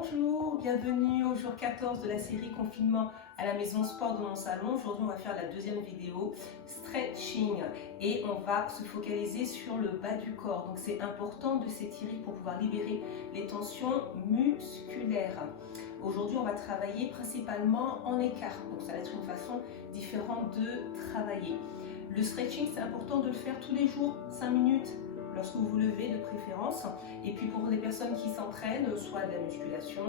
Bonjour, bienvenue au jour 14 de la série confinement à la maison sport de mon salon. Aujourd'hui on va faire la deuxième vidéo, stretching, et on va se focaliser sur le bas du corps. Donc c'est important de s'étirer pour pouvoir libérer les tensions musculaires. Aujourd'hui on va travailler principalement en écart, donc ça va être une façon différente de travailler. Le stretching, c'est important de le faire tous les jours, 5 minutes lorsque vous vous levez de préférence. Et puis pour les personnes qui s'entraînent, soit de la musculation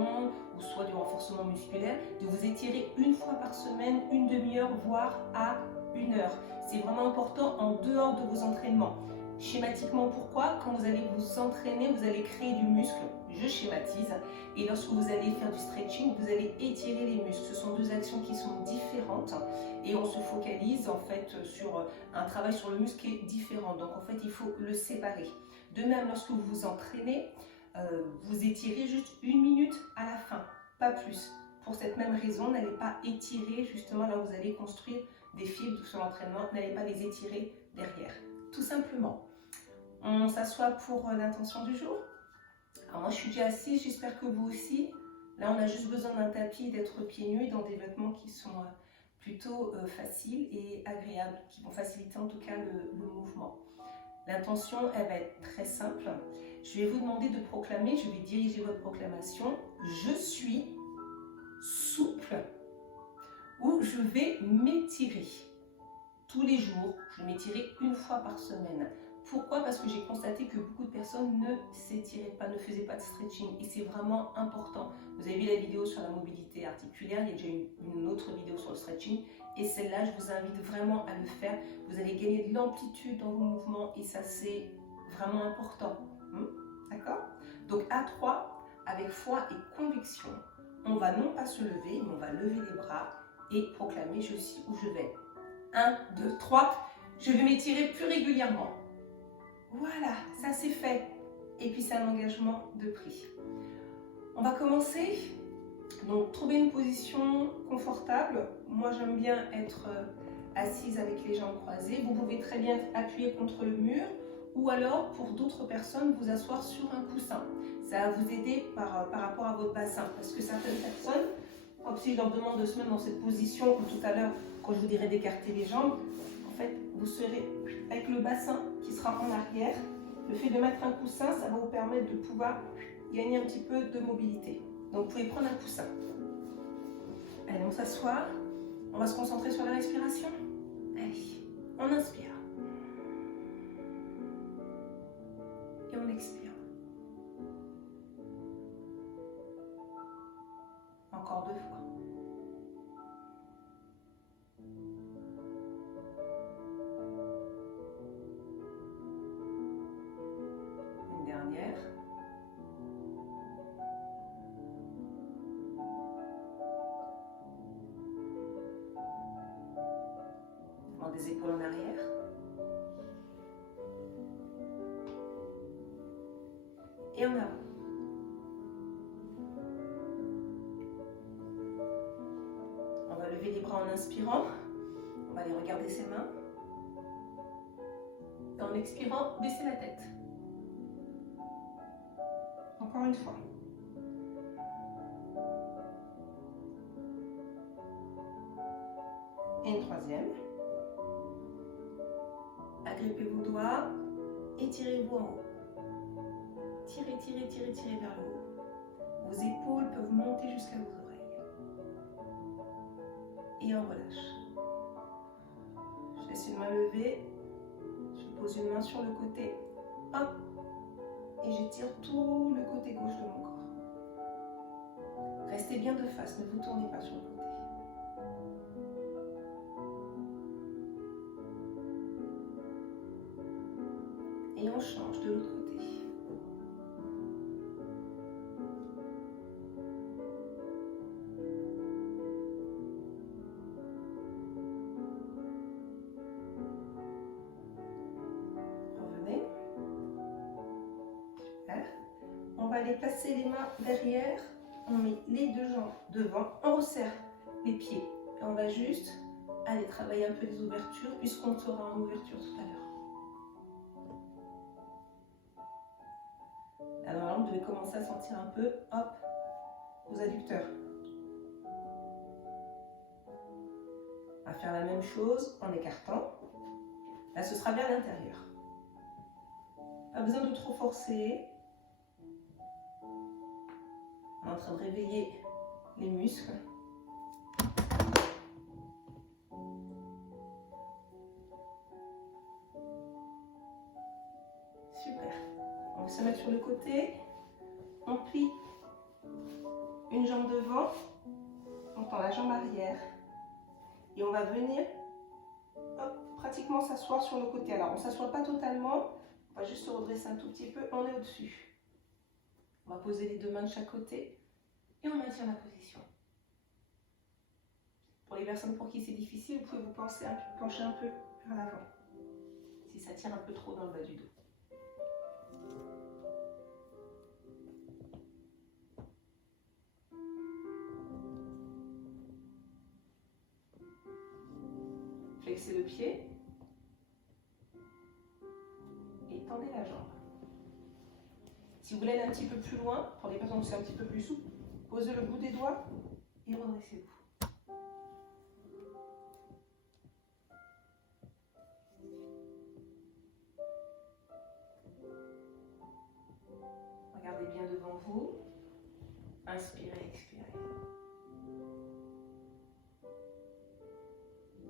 ou soit du renforcement musculaire, de vous étirer une fois par semaine, une demi-heure, voire à 1 heure. C'est vraiment important en dehors de vos entraînements. Schématiquement, pourquoi? Quand vous allez vous entraîner, vous allez créer du muscle, je schématise, et lorsque vous allez faire du stretching, vous allez étirer les muscles. Ce sont deux actions qui sont différentes et on se focalise en fait sur un travail sur le muscle qui est différent. Donc en fait, il faut le séparer. De même, lorsque vous vous entraînez, vous étirez juste 1 minute à la fin, pas plus. Pour cette même raison, n'allez pas étirer justement là où vous allez construire des fibres sur l'entraînement, n'allez pas les étirer derrière. Tout simplement. On s'assoit pour l'intention du jour. Alors moi je suis déjà assise, j'espère que vous aussi. Là on a juste besoin d'un tapis, d'être pieds nus et dans des vêtements qui sont plutôt faciles et agréables, qui vont faciliter en tout cas le mouvement. L'intention elle va être très simple. Je vais vous demander de proclamer, je vais diriger votre proclamation. Je suis souple ou je vais m'étirer. Tous les jours, je m'étirais 1 fois par semaine. Pourquoi? Parce que j'ai constaté que beaucoup de personnes ne s'étiraient pas, ne faisaient pas de stretching et c'est vraiment important. Vous avez vu la vidéo sur la mobilité articulaire, il y a déjà une autre vidéo sur le stretching et celle-là, je vous invite vraiment à le faire. Vous allez gagner de l'amplitude dans vos mouvements et ça, c'est vraiment important. D'accord? Donc à 3, avec foi et conviction, on va non pas se lever, mais on va lever les bras et proclamer je suis où je vais. 1, 2, 3, je vais m'étirer plus régulièrement. Voilà, ça c'est fait. Et puis c'est un engagement de prix. On va commencer. Donc trouver une position confortable. Moi j'aime bien être assise avec les jambes croisées. Vous pouvez très bien appuyer contre le mur ou alors pour d'autres personnes vous asseoir sur un coussin. Ça va vous aider par rapport à votre bassin. Parce que certaines personnes, comme si je leur demande de se mettre dans cette position, comme tout à l'heure quand je vous dirai d'écarter les jambes, en fait vous serez avec le bassin qui sera en arrière. Le fait de mettre un coussin, ça va vous permettre de pouvoir gagner un petit peu de mobilité. Donc vous pouvez prendre un coussin. Allez, on s'assoit. On va se concentrer sur la respiration. Allez, on inspire. Et on expire. Encore 2 fois. Une dernière. Mouvement des épaules en arrière. Et en avant. On va lever les bras en inspirant. On va aller regarder ses mains. Et en expirant, baisser la tête. Encore une fois. Et une troisième. Agrippez vos doigts. Étirez-vous en haut. Tirez, tirez, tirez, tirez vers le haut. Vos épaules peuvent monter jusqu'à vos oreilles. Et on relâche. Je laisse une main levée. Je pose une main sur le côté. Hop. Et j'étire tout le côté gauche de mon corps. Restez bien de face, ne vous tournez pas sur le côté. Et on change de l'autre côté. Revenez. Super. On va aller placer les mains derrière. On met les 2 jambes devant. On resserre les pieds. Et on va juste aller travailler un peu les ouvertures puisqu'on sera en ouverture tout à l'heure. Là, normalement, vous devez commencer à sentir un peu, hop, vos adducteurs. On va faire la même chose en écartant. Là, ce sera vers l'intérieur. Pas besoin de trop forcer. On est en train de réveiller les muscles. Super. On va se mettre sur le côté. On plie une jambe devant. On tend la jambe arrière. Et on va venir pratiquement s'asseoir sur le côté. Alors, on ne s'assoit pas totalement. On va juste se redresser un tout petit peu. On est au-dessus. On va poser les deux mains de chaque côté. Et on maintient la position. Pour les personnes pour qui c'est difficile, vous pouvez vous pencher un peu vers l'avant. Si ça tire un peu trop dans le bas du dos. Flexez le pied. Et tendez la jambe. Si vous voulez aller un petit peu plus loin, pour les personnes où c'est un petit peu plus souple, posez le bout des doigts et redressez-vous. Regardez bien devant vous. Inspirez, expirez.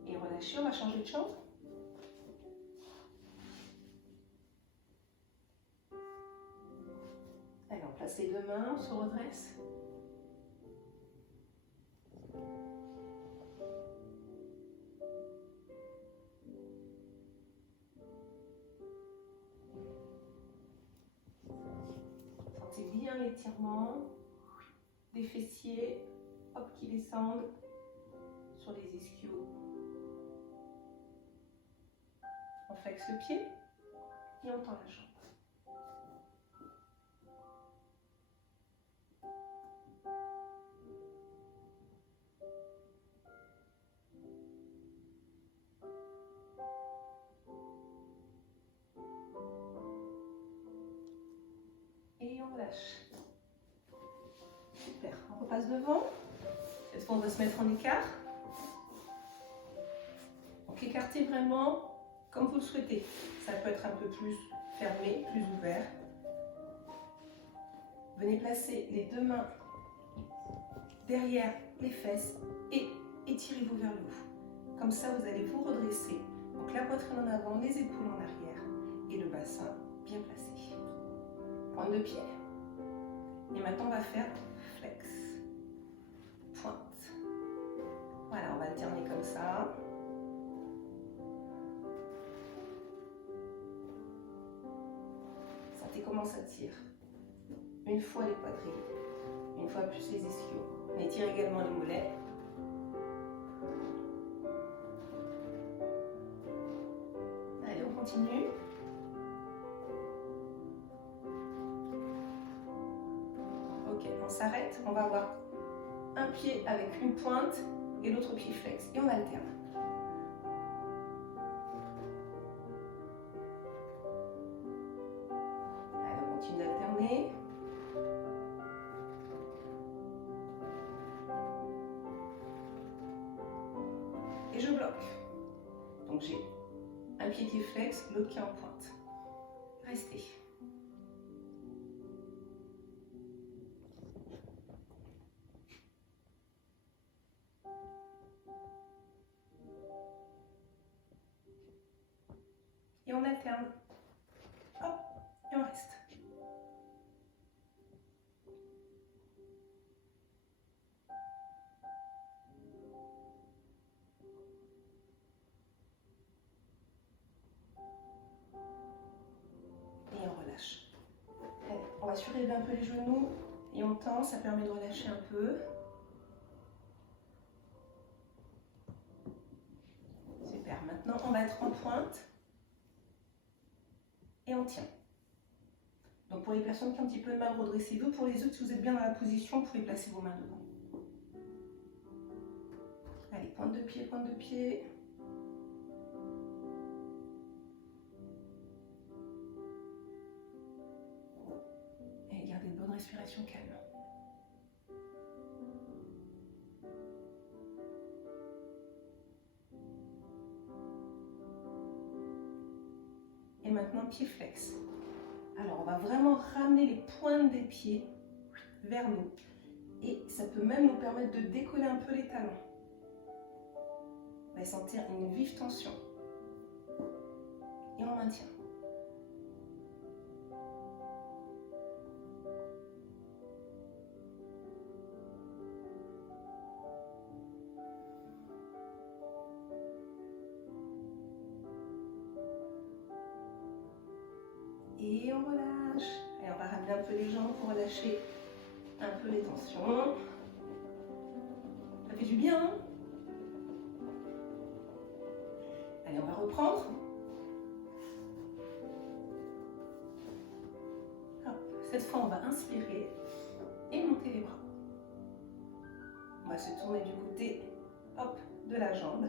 Et relâchez, on va changer de chambre. Allez, on place les deux mains, on se redresse. Sentez bien l'étirement des fessiers, hop, qui descendent sur les ischios. On flexe le pied et on tend la jambe. Et on lâche. Super. On repasse devant. Est-ce qu'on va se mettre en écart? Donc écartez vraiment comme vous le souhaitez. Ça peut être un peu plus fermé, plus ouvert. Venez placer les deux mains derrière les fesses et étirez-vous vers le haut. Comme ça, vous allez vous redresser. Donc la poitrine en avant, les épaules en arrière et le bassin bien placé. Pointe de pied. Et maintenant, on va faire flex. Pointe. Voilà, on va alterner comme ça. Sentez comment ça tire. Une fois les poitrines, une fois plus les ischios. On étire également les mollets. Allez, on continue. Ok, on s'arrête. On va avoir un pied avec une pointe et l'autre pied flex. Et on alterne. Allez, on continue d'alterner. Et je bloque. Donc j'ai un pied qui est flex, l'autre qui est en pointe. Restez. Et on alterne. Hop, et on reste. Et on relâche. Allez, on va surélever un peu les genoux et on tend, ça permet de relâcher un peu. Super, maintenant on va être en pointe et on tient. Donc pour les personnes qui ont un petit peu de mal, redressez-vous. Pour les autres, si vous êtes bien dans la position, vous pouvez placer vos mains devant. Allez, pointe de pied, pointe de pied. Et gardez une bonne respiration calme. maintenant pied flex. Alors, on va vraiment ramener les pointes des pieds vers nous. Et ça peut même nous permettre de décoller un peu les talons. On va sentir une vive tension. Et on maintient. Et on relâche. Et on va ramener un peu les jambes pour relâcher un peu les tensions. Ça fait du bien, hein? Allez, on va reprendre. Hop. Cette fois, on va inspirer et monter les bras. On va se tourner du côté, hop, de la jambe.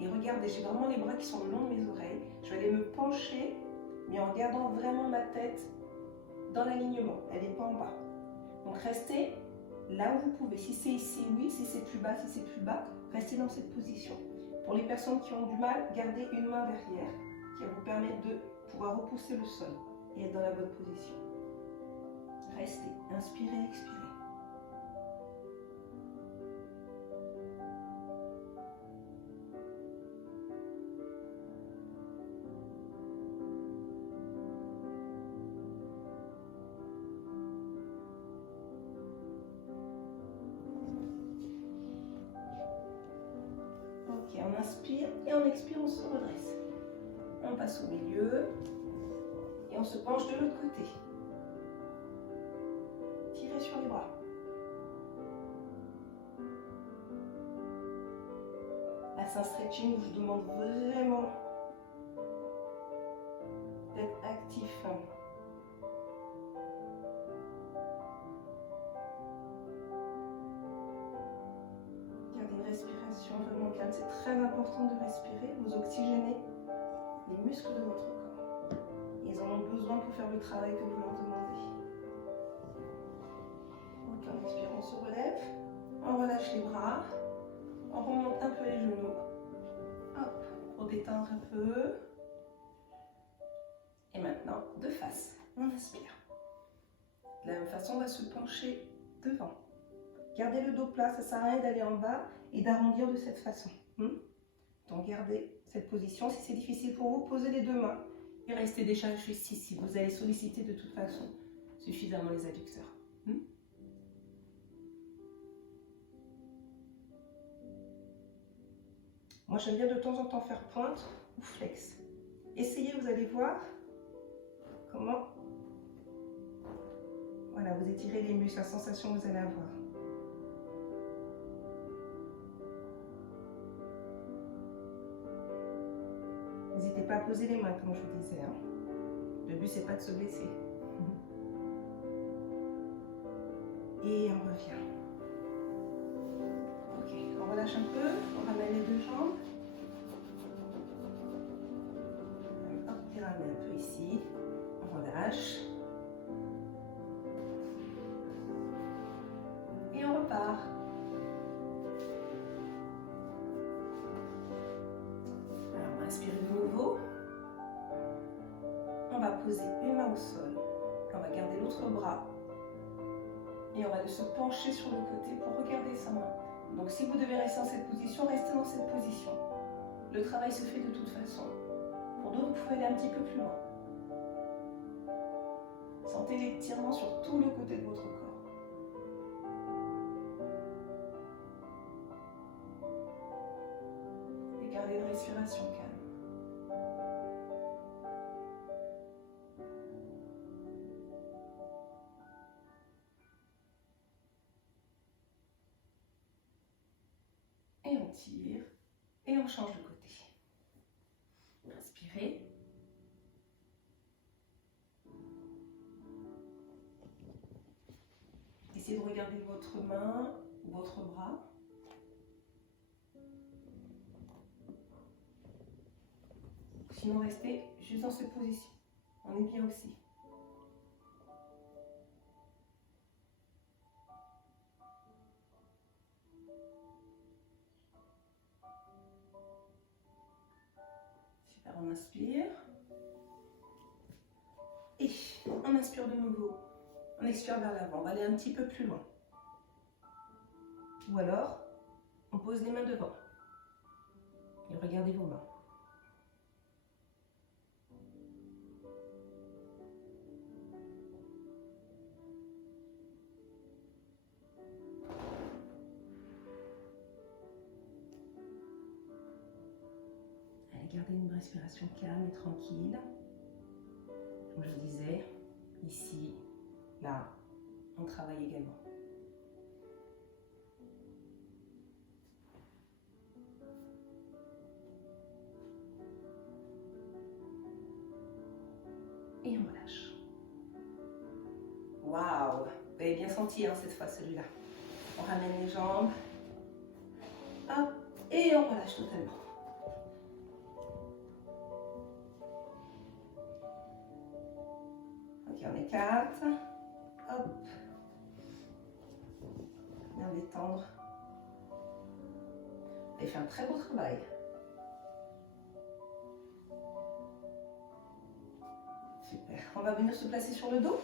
Et regardez, j'ai vraiment les bras qui sont le long de mes oreilles. Je vais aller me pencher, mais en gardant vraiment ma tête dans l'alignement. Elle n'est pas en bas. Donc restez là où vous pouvez. Si c'est ici, oui. Si c'est plus bas, restez dans cette position. Pour les personnes qui ont du mal, gardez une main derrière qui va vous permettre de pouvoir repousser le sol et être dans la bonne position. Restez, inspirez, expirez. On inspire et on expire, on se redresse. On passe au milieu et on se penche de l'autre côté. Tirez sur les bras. Là, c'est un stretching où je vous demande vraiment d'être actif. Respiration vraiment calme, c'est très important de respirer, vous oxygénez les muscles de votre corps. Ils en ont besoin pour faire le travail que vous leur demandez. Donc en inspirant, on se relève, on relâche les bras, on remonte un peu les genoux, hop, pour détendre un peu. Et maintenant, de face, on inspire. De la même façon, on va se pencher devant. Gardez le dos plat, ça ne sert à rien d'aller en bas et d'arrondir de cette façon. Donc gardez cette position. Si c'est difficile pour vous, posez les deux mains et restez déjà juste ici. Vous allez solliciter de toute façon suffisamment les adducteurs. Moi, j'aime bien de temps en temps faire pointe ou flex. Essayez, vous allez voir comment. Voilà, vous étirez les muscles, la sensation que vous allez avoir. N'hésitez pas à poser les mains, comme je vous disais. Le but, c'est pas de se blesser. Et on revient. Ok, on relâche un peu, on ramène les deux jambes. Hop, et ramène un peu ici. On relâche. Et on repart. Alors, on va inspirer de nouveau. On va poser une main au sol. On va garder l'autre bras. Et on va se pencher sur le côté pour regarder sa main. Donc si vous devez rester dans cette position, restez dans cette position. Le travail se fait de toute façon. Pour d'autres, vous pouvez aller un petit peu plus loin. Sentez l'étirement sur tout le côté de votre corps. Et gardez une respiration calme. Et on tire, et on change de côté. Inspirez. Essayez de regarder votre main, votre bras. Sinon, restez juste dans cette position. On est bien aussi. Super, on inspire. on inspire de nouveau, on expire vers l'avant, on va aller un petit peu plus loin. Ou alors, on pose les mains devant et regardez vos mains. Gardez une respiration calme et tranquille. Comme je vous disais, ici, là, on travaille également. Et on relâche. Waouh! Vous avez bien senti hein, cette fois celui-là. On ramène les jambes. Hop, et on relâche totalement. On écarte, hop, bien détendre. Et fait un très beau travail. Super. On va venir se placer sur le dos.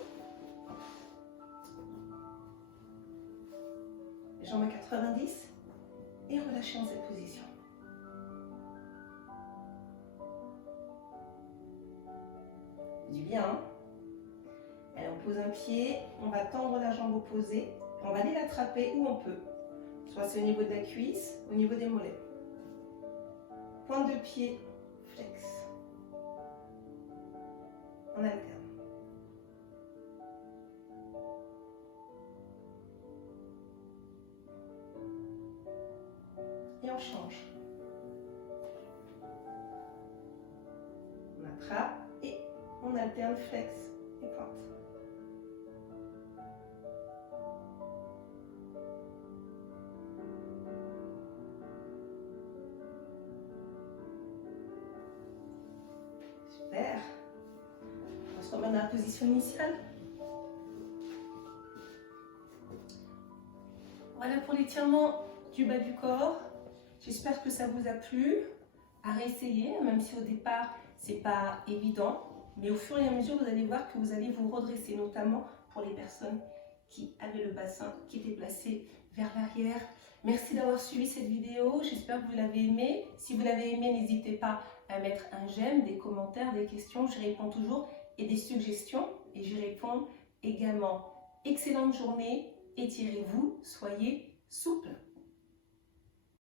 Les jambes à 90 et relâcher dans cette position. Du bien. Hein? Allez, on pose un pied, on va tendre la jambe opposée, on va aller l'attraper où on peut. Soit c'est au niveau de la cuisse, au niveau des mollets. Pointe de pied, flex. On alterne. Et on change. On attrape et on alterne flex et pointe. Super. On se remet dans la position initiale. Voilà pour l'étirement du bas du corps. J'espère que ça vous a plu. À réessayer, même si au départ, c'est pas évident. Mais au fur et à mesure, vous allez voir que vous allez vous redresser, notamment pour les personnes qui avaient le bassin qui était placé vers l'arrière. Merci d'avoir suivi cette vidéo. J'espère que vous l'avez aimé. Si vous l'avez aimé, n'hésitez pas à mettre un j'aime, des commentaires, des questions. Je réponds toujours et des suggestions. Et j'y réponds également. Excellente journée. Étirez-vous, soyez souple.